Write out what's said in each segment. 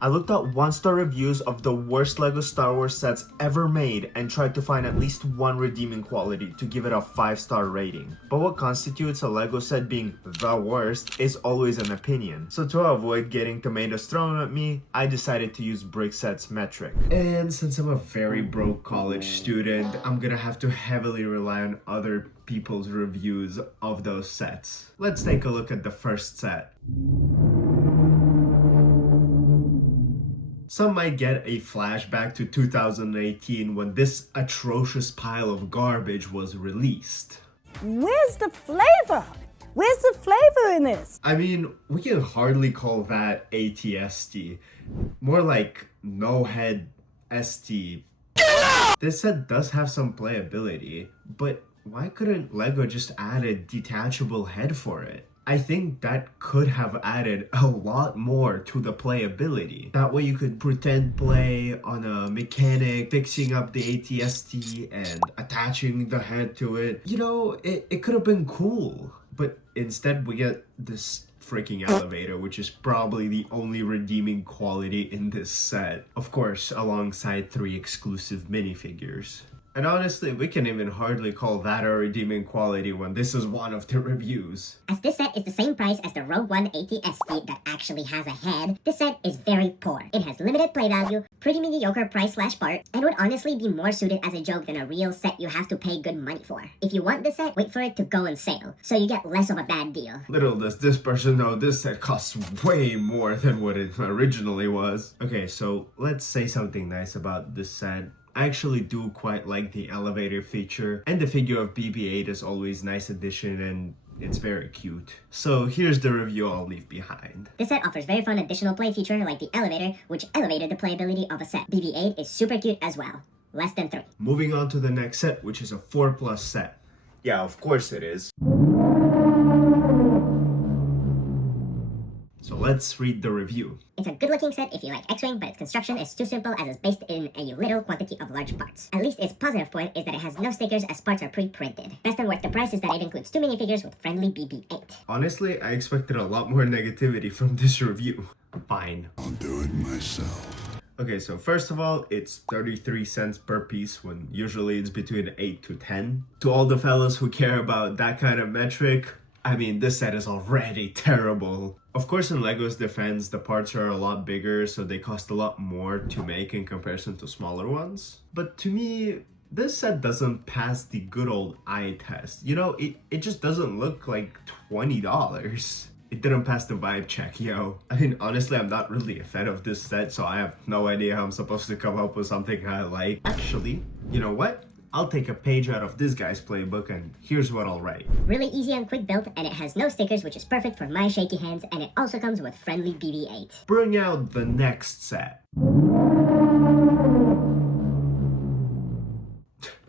I looked at 1-star reviews of the worst LEGO Star Wars sets ever made and tried to find at least one redeeming quality to give it a 5-star rating. But what constitutes a LEGO set being the worst is always an opinion. So to avoid getting tomatoes thrown at me, I decided to use Brickset's metric. And since I'm a very broke college student, I'm gonna have to heavily rely on other people's reviews of those sets. Let's take a look at the first set. Some might get a flashback to 2018 when this atrocious pile of garbage was released. Where's the flavor? Where's the flavor in this? I mean, we can hardly call that ATST. More like no head ST. This set does have some playability, but why couldn't LEGO just add a detachable head for it? I think that could have added a lot more to the playability. That way you could pretend play on a mechanic, fixing up the ATST and attaching the head to it. You know, it could have been cool. But instead we get this freaking elevator, which is probably the only redeeming quality in this set. Of course, alongside 3 exclusive minifigures. And honestly, we can even hardly call that a redeeming quality when this is one of the reviews. As this set is the same price as the Rogue One ATST that actually has a head, this set is very poor. It has limited play value, pretty mediocre price/part, and would honestly be more suited as a joke than a real set you have to pay good money for. If you want this set, wait for it to go on sale, so you get less of a bad deal. Little does this person know this set costs way more than what it originally was. Okay, so let's say something nice about this set. I actually do quite like the elevator feature, and the figure of BB-8 is always nice addition and it's very cute. So here's the review I'll leave behind. This set offers very fun additional play feature like the elevator, which elevated the playability of a set. BB-8 is super cute as well. Less than 3. Moving on to the next set, which is a 4+ set. Yeah, of course it is. So let's read the review. It's a good looking set if you like X-Wing, but its construction is too simple as it's based in a little quantity of large parts. At least its positive point is that it has no stickers as parts are pre-printed. Best and worth the price is that it includes 2 minifigures with friendly BB-8. Honestly, I expected a lot more negativity from this review. Fine. I'll do it myself. Okay, so first of all, it's 33 cents per piece when usually it's between 8 to 10. To all the fellas who care about that kind of metric, I mean, this set is already terrible. Of course, in LEGO's defense, the parts are a lot bigger, so they cost a lot more to make in comparison to smaller ones. But to me, this set doesn't pass the good old eye test. You know, it just doesn't look like $20. It didn't pass the vibe check, yo. I mean, honestly, I'm not really a fan of this set, so I have no idea how I'm supposed to come up with something I like. Actually, you know what? I'll take a page out of this guy's playbook and here's what I'll write. Really easy and quick built, and it has no stickers, which is perfect for my shaky hands, and it also comes with friendly BB-8. Bring out the next set.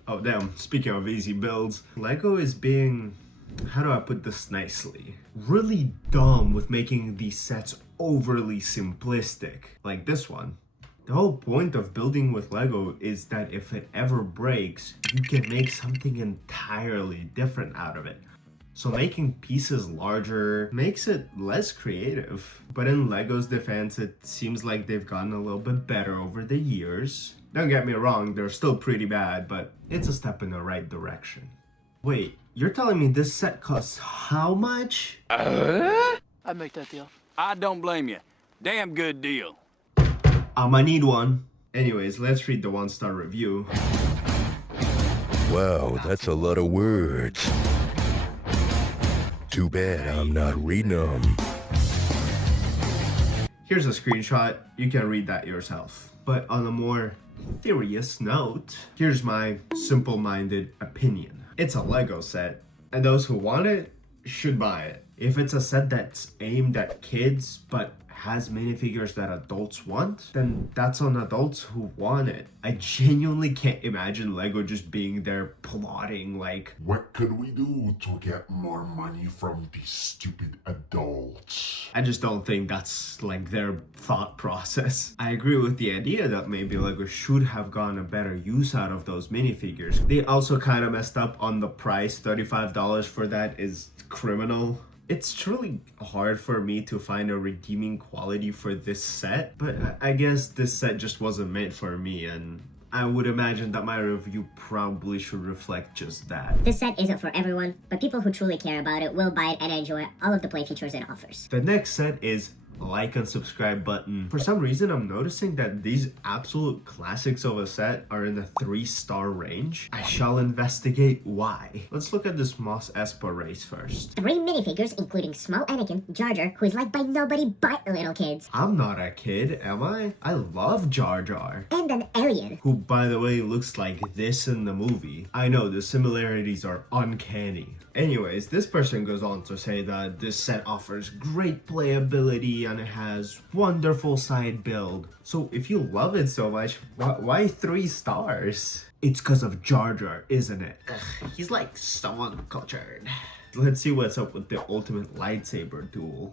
Oh damn, speaking of easy builds, LEGO is being, how do I put this nicely, really dumb with making these sets overly simplistic, like this one. The whole point of building with LEGO is that if it ever breaks, you can make something entirely different out of it. So making pieces larger makes it less creative. But in LEGO's defense, it seems like they've gotten a little bit better over the years. Don't get me wrong, they're still pretty bad, but it's a step in the right direction. Wait, you're telling me this set costs how much? I'd make that deal. I don't blame you. Damn good deal. I'ma need one. Anyways, let's read the 1-star review. Wow, that's a lot of words. Too bad I'm not reading them. Here's a screenshot. You can read that yourself. But on a more serious note, here's my simple-minded opinion. It's a LEGO set, and those who want it should buy it. If it's a set that's aimed at kids, but has minifigures that adults want, then that's on adults who want it. I genuinely can't imagine LEGO just being there plotting like, what could we do to get more money from these stupid adults? I just don't think that's like their thought process. I agree with the idea that maybe LEGO should have gotten a better use out of those minifigures. They also kind of messed up on the price. $35 for that is criminal. It's truly hard for me to find a redeeming quality for this set, but I guess this set just wasn't made for me, and I would imagine that my review probably should reflect just that. This set isn't for everyone, but people who truly care about it will buy it and enjoy all of the play features it offers. The next set is like and subscribe button. For some reason, I'm noticing that these absolute classics of a set are in the 3-star range. I shall investigate why. Let's look at this Moss Espa race first. 3 minifigures, including small Anakin, Jar Jar, who is liked by nobody but little kids, I'm not a kid, am I? I love Jar Jar. and an alien. Who, by the way, looks like this in the movie. I know, the similarities are uncanny. Anyways, this person goes on to say that this set offers great playability and it has wonderful side build. So if you love it so much, why 3 stars? It's cause of Jar Jar, isn't it? Ugh, he's like so uncultured. Let's see what's up with the ultimate lightsaber duel.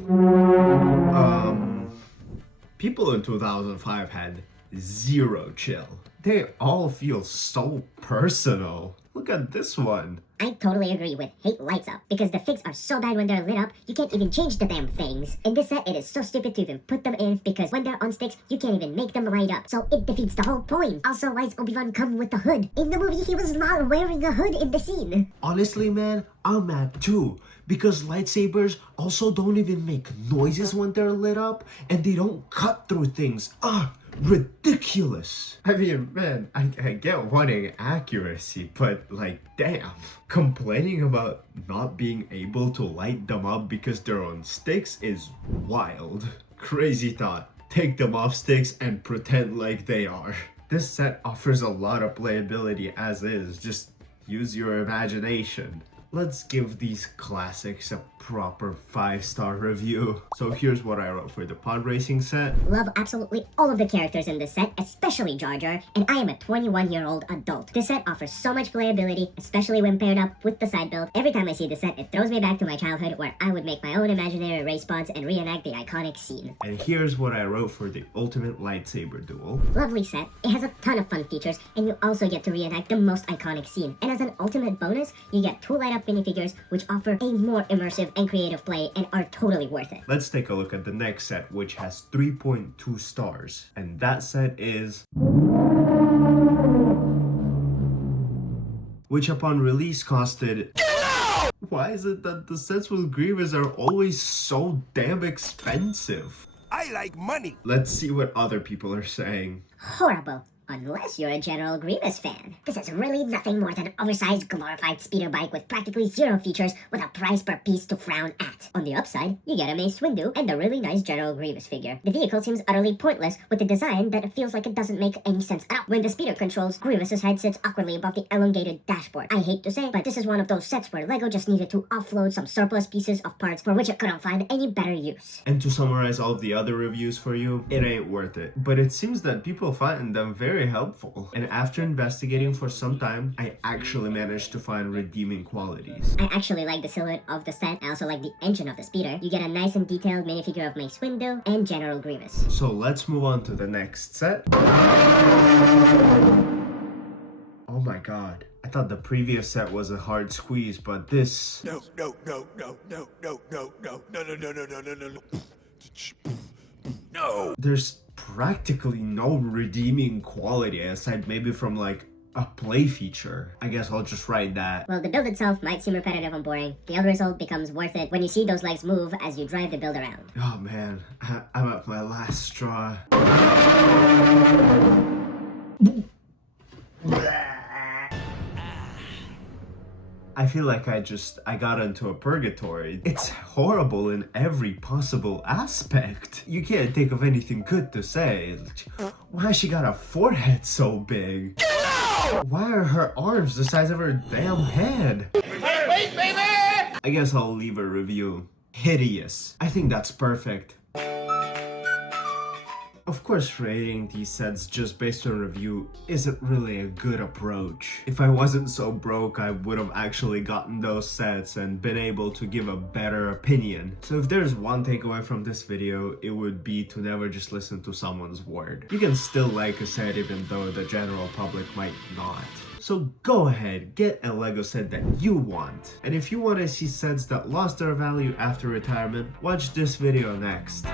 People in 2005 had 0 chill. They all feel so personal. Look at this one. I totally agree with hate lights up, because the figs are so bad when they're lit up, you can't even change the damn things. In this set, it is so stupid to even put them in, because when they're on sticks, you can't even make them light up, so it defeats the whole point. Also, why is Obi-Wan come with the hood? In the movie, he was not wearing a hood in the scene. Honestly, man, I'm mad too. Because lightsabers also don't even make noises when they're lit up, and they don't cut through things. Ridiculous. I mean, man, I get wanting accuracy, but like, damn. Complaining about not being able to light them up because they're on sticks is wild. Crazy thought. Take them off sticks and pretend like they are. This set offers a lot of playability as is, just use your imagination. Let's give these classics a proper 5-star review. So here's what I wrote for the pod racing set. Love absolutely all of the characters in this set, especially Jar Jar, and I am a 21-year-old adult. This set offers so much playability, especially when paired up with the side build. Every time I see the set, it throws me back to my childhood where I would make my own imaginary race pods and reenact the iconic scene. And here's what I wrote for the ultimate lightsaber duel. Lovely set, it has a ton of fun features, and you also get to reenact the most iconic scene. And as an ultimate bonus, you get 2 light-up minifigures, which offer a more immersive and creative play and are totally worth it. Let's take a look at the next set, which has 3.2 stars. And that set is... which upon release costed... Why is it that the sets with Grievous are always so damn expensive? I like money. Let's see what other people are saying. Horrible. Unless you're a General Grievous fan. This is really nothing more than an oversized, glorified speeder bike with practically 0 features with a price per piece to frown at. On the upside, you get a Mace Windu and a really nice General Grievous figure. The vehicle seems utterly pointless with a design that feels like it doesn't make any sense at all. When the speeder controls, Grievous's head sits awkwardly above the elongated dashboard. I hate to say, but this is one of those sets where LEGO just needed to offload some surplus pieces of parts for which it couldn't find any better use. And to summarize all of the other reviews for you, it ain't worth it. But it seems that people find them very helpful. And after investigating for some time, I actually managed to find redeeming qualities. I actually like the silhouette of the set. I also like the engine of the speeder. You get a nice and detailed minifigure of Mace Windu and General Grievous. So let's move on to the next set. Oh my god. I thought the previous set was a hard squeeze, but this... No. No. There's practically no redeeming quality aside maybe from like a play feature. I guess I'll just write that. Well, the build itself might seem repetitive and boring. The end result becomes worth it when you see those legs move as you drive the build around. Oh man, I'm at my last straw. I feel like I got into a purgatory. It's horrible in every possible aspect. You can't think of anything good to say. Why has she got a forehead so big? Why are her arms the size of her damn head? Wait, baby! I guess I'll leave a review. Hideous. I think that's perfect. Of course, rating these sets just based on review isn't really a good approach. If I wasn't so broke, I would have actually gotten those sets and been able to give a better opinion. So if there's one takeaway from this video, it would be to never just listen to someone's word. You can still like a set even though the general public might not. So go ahead, get a Lego set that you want. And if you want to see sets that lost their value after retirement, watch this video next.